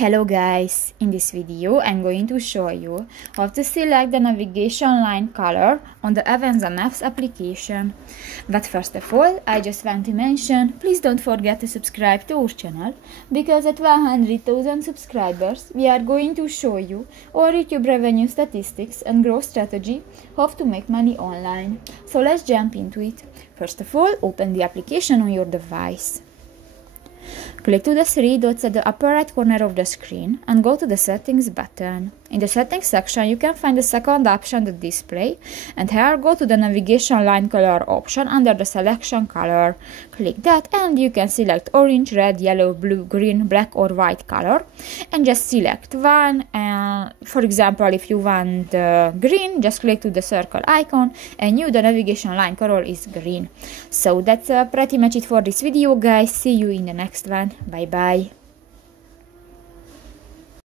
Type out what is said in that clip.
Hello guys, in this video I'm going to show you how to select the navigation line color on the Avenza Maps application. But first of all, I just want to mention, please don't forget to subscribe to our channel, because at 100,000 subscribers we are going to show you our YouTube revenue statistics and growth strategy, how to make money online. So let's jump into it. First of all, open the application on your device. Click to the three dots at the upper right corner of the screen and go to the Settings button. In the Settings section, you can find the second option, the Display, and here go to the Navigation Line Color option under the Selection Color. Click that and you can select orange, red, yellow, blue, green, black or white color, and just select one. For example, if you want green, just click to the circle icon and the navigation line color is green. So that's pretty much it for this video, guys. See you in the next one. Bye bye.